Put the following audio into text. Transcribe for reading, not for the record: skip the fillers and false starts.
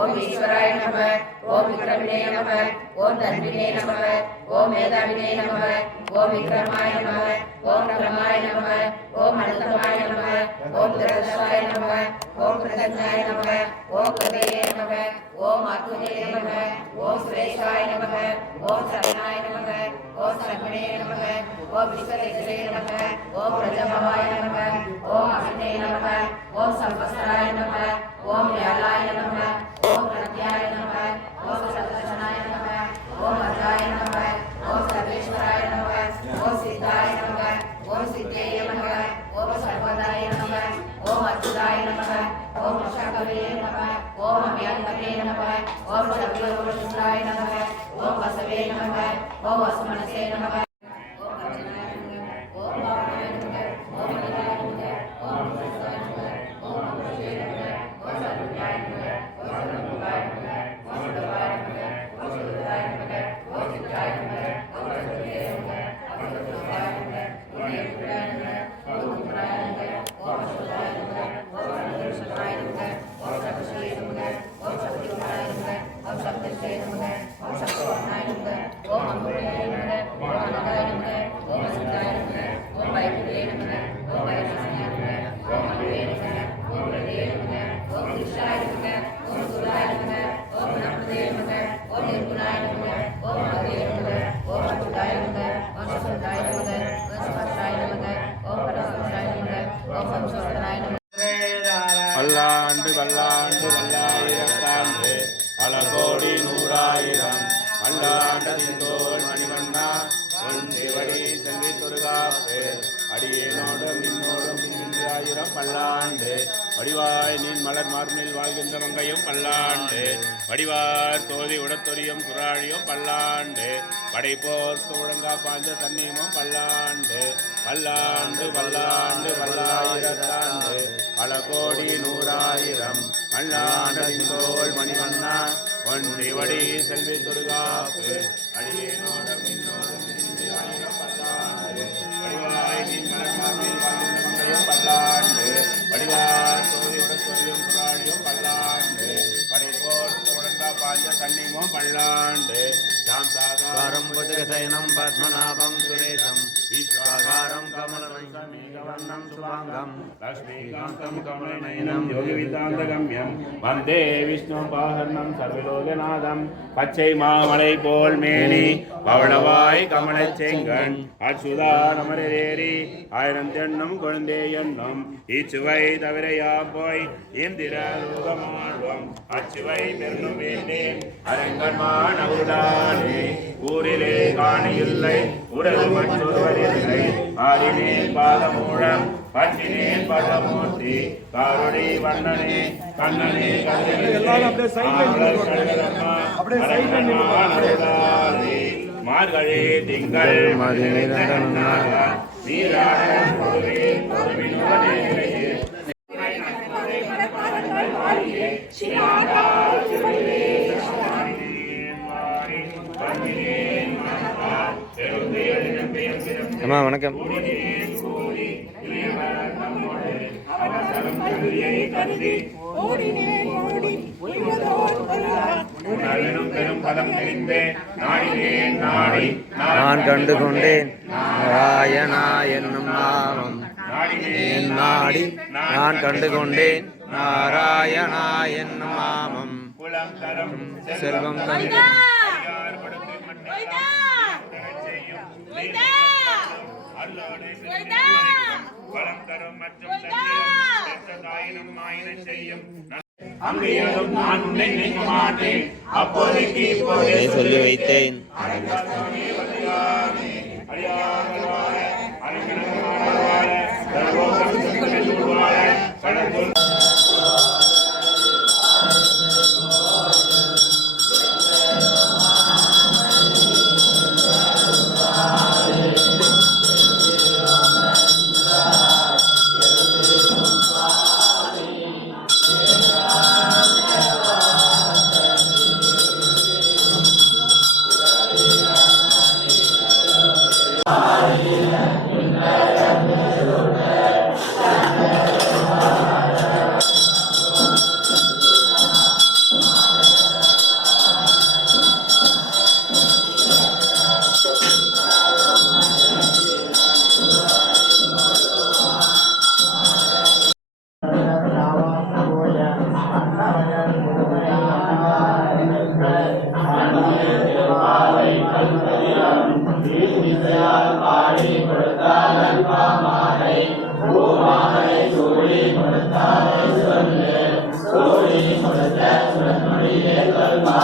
ओम ईश्वराय नमः। ओम विक्रमिणे नमः। ओम धन्विने नमः। ओम मेधाविने नमः। ओम विक्रमाय नमः। ओम रमाय नमः। ओम अनंतमाय नमः। ओम दर्शनाय नमः। ओम प्रसन्नाय नमः। ओम हृदये नमः। ओम अतुले नमः। ओम सुरेशाय नमः। ओम शरणाय नमः। ओम सर्वणे नमः। ओम विश्वरेश्वरे नमः। ओम प्रजभवाय नमः। ओम अग्ने नमः। ओम सर्वस्त्राय नमः। ओम व्यालाय नमः। ओम प्रत्याय नमः। ओम सर्वदर्शनाय नमः। ओम अजाय नमः। ओम सर्वेश्वराय नमः। ओम सिद्धाय नमः। ओम सिद्धये नमः। ओम सर्वदाय नमः। ओम अच्युताय नमः। ओम शक्तवे नमः। ओम अव्यक्तवे नमः। ओम सर्वलोकशाय नमः। ओम वसवे नमः। ओम वसुमनसे नमः। பல்லாண்டு பல்லாண்டு பல்லாயிரத்தாண்டு பல கோடி நூறாயிரம் பல்லாண்டதிந்தோல் மணிவண்ணா உன் தேவடி செங்கி துருகாப்பு அடியேனோடும் நின்னோடும் ஆயிரம் பல்லாண்டு வடிவாய் நீன் மலர் மார்பில் வாழ்கின்ற மங்கையும் பல்லாண்டு வடிவார் தோதி உடத்தொரியும் குராழியும் பல்லாண்டு படைப்போர்க்கு ஒழுங்கா பாய்ந்த தண்ணீமும் பல்லாண்டு பல்லாண்டு பல்லாண்டு பல்லாயிரத்தாண்டு பல கோடி நூறாயிரம் பல்லாண்டோள் மணிவண்ணா ஒன்றி வடி செல்வி துர்காப்பு அடியேனோடும் இன்னோடும் பல்லாண்டு சுவாமியும் பல்லாண்டு வடிவார் சோதியோட சோதியும் சுராடியும் பல்லாண்டு படைப்போர் உடந்தா பாஞ்ச தண்ணிமும் பல்லாண்டு சாந்தாகாரம் புஜகசயனம் பத்மநாபம் சுரேஷம் விஸ்வாகாரம் கமலநயனம் சுபாங்கம் லக்ஷ்மீகாந்தம் கமலநயனம் யோகிவிதாந்தகம்யம் வந்தே விஷ்ணு பாகர்ணம் சர்வலோகநாதம் பச்சை மாமலை போல் மேனி பவளவாய் கமலச் செங்கண் அச்சுதா நமரேரி ஆயிரம் தென்னும் குழந்தே என்னும் இச்சுவை தவிரையா போய் இந்திர லோகமாழ்வம் அச்சுவை பெருணும் வேண்டேன் அரங்கன்மான் அவருடானே ஊரிலே காணியில்லை உடல் மற்றொருவரில்லை ஆறினேன் பாதமூழம் பற்றினேன் பதமூர்த்தி காரொடி வண்ணனே கண்ணனே மார்கழி திங்கள் அம்மா வணக்கம். நான் கண்டு கொண்டேன் நாராயணா என்னும் நாமம் நாடி நான் கண்டு கொண்டேன் நாராயணா என்னும் நாமம் செல்வம் தந்து சொல்லி வைத்தேன். கொடுத்தாரை சொல்லு, கோடி கொடுத்த சுரனுடைய சொல்மா